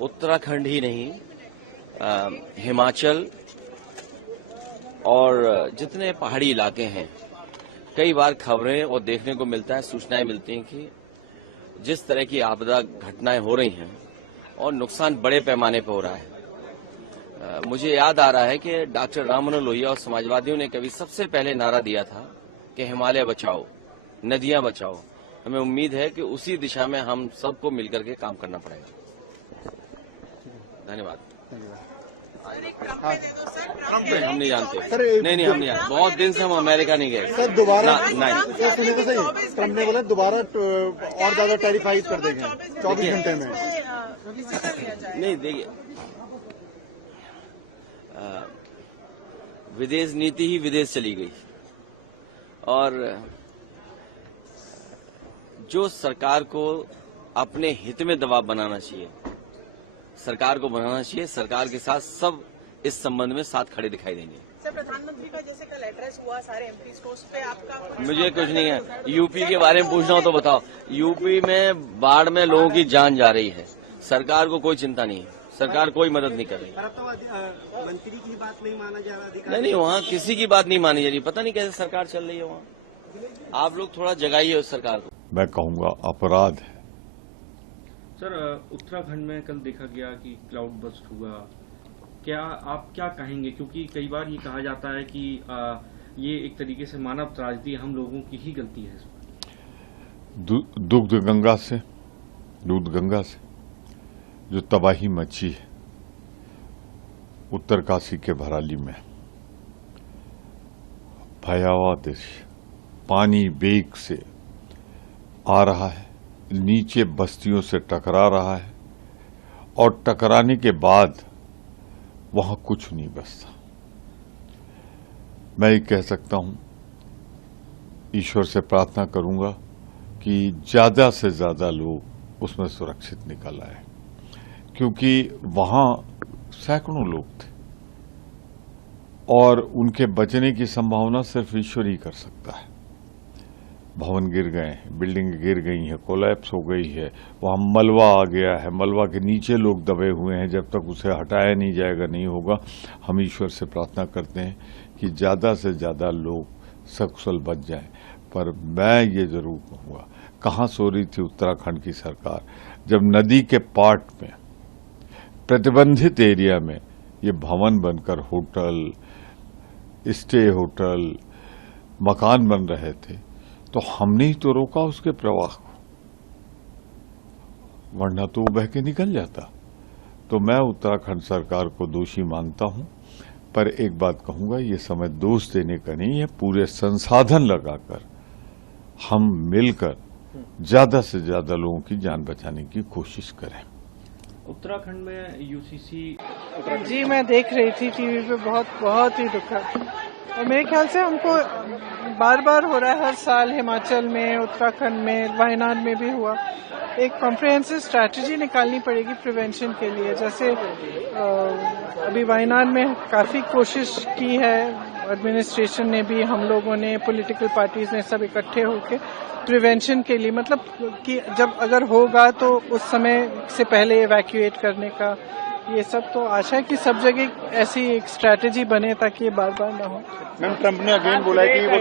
उत्तराखंड ही नहीं, हिमाचल और जितने पहाड़ी इलाके हैं, कई बार खबरें और देखने को मिलता है, सूचनाएं मिलती हैं कि जिस तरह की आपदा घटनाएं हो रही हैं और नुकसान बड़े पैमाने पर हो रहा है। मुझे याद आ रहा है कि डॉक्टर राम मनोहर लोहिया और समाजवादियों ने कभी सबसे पहले नारा दिया था कि हिमालय बचाओ, नदियां बचाओ। हमें उम्मीद है कि उसी दिशा में हम सबको मिलकर के काम करना पड़ेगा। धन्यवाद। नहीं, हम नहीं जानते सर। नहीं, हम नहीं जानते। बहुत दिन से हम अमेरिका नहीं गए सर। दोबारा नहीं, सुनिए तो सही, ट्रम्प ने बोला दोबारा और ज्यादा टेरिफाइज कर देंगे 24 घंटे में। नहीं, देखिए, विदेश नीति ही विदेश चली गई और जो सरकार को अपने हित में दबाव बनाना चाहिए, सरकार को बनाना चाहिए। सरकार के साथ सब इस संबंध में साथ खड़े दिखाई देंगे। सर, प्रधानमंत्री का जैसे कल एड्रेस हुआ सारे एमपी को, उस पे आपका मुझे कुछ नहीं है। यूपी के बारे में पूछना हो तो बताओ। यूपी में बाढ़ में लोगों की जान जा रही है, सरकार को कोई चिंता नहीं है, सरकार कोई मदद नहीं कर रही। मंत्री की बात नहीं माना जा रहा। नहीं, वहाँ किसी की बात नहीं मानी जा रही। पता नहीं कैसे सरकार चल रही है वहाँ। आप लोग थोड़ा जगाइए उस सरकार को। मैं कहूँगा अपराध है। सर, उत्तराखंड में कल देखा गया कि क्लाउड बस्ट हुआ, क्या आप क्या कहेंगे? क्योंकि कई बार ये कहा जाता है कि ये एक तरीके से मानव त्रासदी, हम लोगों की ही गलती है। दूध गंगा से जो तबाही मची है उत्तरकाशी के भराली में, भयावह दृश्य। पानी वेग से आ रहा है, नीचे बस्तियों से टकरा रहा है और टकराने के बाद वहां कुछ नहीं बचता। मैं ये कह सकता हूं, ईश्वर से प्रार्थना करूंगा कि ज्यादा से ज्यादा लोग उसमें सुरक्षित निकल आए, क्योंकि वहां सैकड़ों लोग थे और उनके बचने की संभावना सिर्फ ईश्वर ही कर सकता है। भवन गिर गए हैं, बिल्डिंग गिर गई हैं, कोलैप्स हो गई है, वहां मलबा आ गया है, मलबा के नीचे लोग दबे हुए हैं। जब तक उसे हटाया नहीं जाएगा नहीं होगा। हम ईश्वर से प्रार्थना करते हैं कि ज्यादा से ज्यादा लोग सकुशल बच जाएं। पर मैं ये जरूर कहूँगा, कहाँ सो रही थी उत्तराखंड की सरकार जब नदी के पाट में प्रतिबंधित एरिया में ये भवन बनकर होटल, स्टे होटल, मकान बन रहे थे, तो हमने ही तो रोका उसके प्रवाह को, वरना तो वो बह के निकल जाता। तो मैं उत्तराखंड सरकार को दोषी मानता हूं, पर एक बात कहूंगा, ये समय दोष देने का नहीं है। पूरे संसाधन लगाकर हम मिलकर ज्यादा से ज्यादा लोगों की जान बचाने की कोशिश करें। उत्तराखंड में यूसीसी जी मैं देख रही थी टीवी पे, बहुत ही दुखद। और मेरे ख्याल से हमको बार बार हो रहा है, हर साल हिमाचल में, उत्तराखंड में, वायनाड में भी हुआ। एक कॉम्प्रिहेंसिव स्ट्रैटेजी निकालनी पड़ेगी प्रिवेंशन के लिए। जैसे अभी वायनाड में काफ़ी कोशिश की है एडमिनिस्ट्रेशन ने भी, हम लोगों ने, पॉलिटिकल पार्टीज ने, सब इकट्ठे होकर प्रिवेंशन के लिए, मतलब कि जब अगर होगा तो उस समय से पहले इवैक्यूएट करने का, ये सब। तो आशा है कि सब जगह ऐसी एक स्ट्रैटेजी बने ताकि ये बार बार ना हो। मैम, ट्रम्प ने अगेन बोला है कि वो